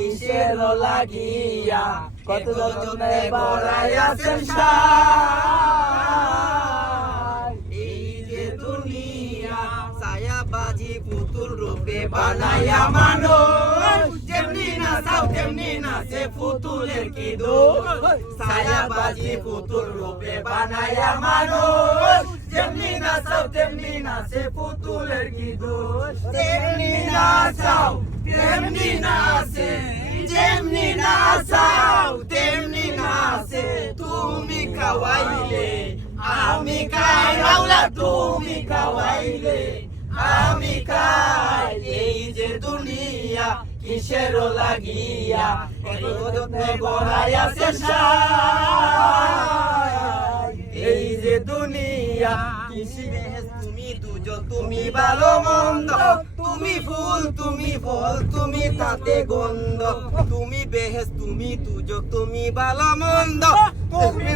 কিসের লাগিয়া কত যত্নে বড়াই আছেন সাই এই যে দুনিয়া ছায়াবাজি পুতুল রূপে বানায়া মানুষ যেমনি নাচাও তেমনি নাচে পুতুলের কি দোষ ছায়াবাজি পুতুল রূপে বানায়া মানুষ যেমনি নাচাও তেমনি নাচে পুতুলের কি দোষ তেমনি নাচাও তেমনি নাচে যেমনি নাচাও তেমনি নাচে তুমি খাওয়াইলে আমি খাই রাউলা তুমি খাওয়াইলে আমি খাই এই যে দুনিয়া কিসের লাগিয়া কত যত্নে গড়াই আছে সাই এই যে দুনিয়া কিসি বেহেস তুমি দুজন তুমি ভালো মন্দ তুমি ফুল তুমি ফল তুমি তাতে গন্ধ তুমি বেহেস তুমি দুজন তুমি ভালো মন্দ তুমি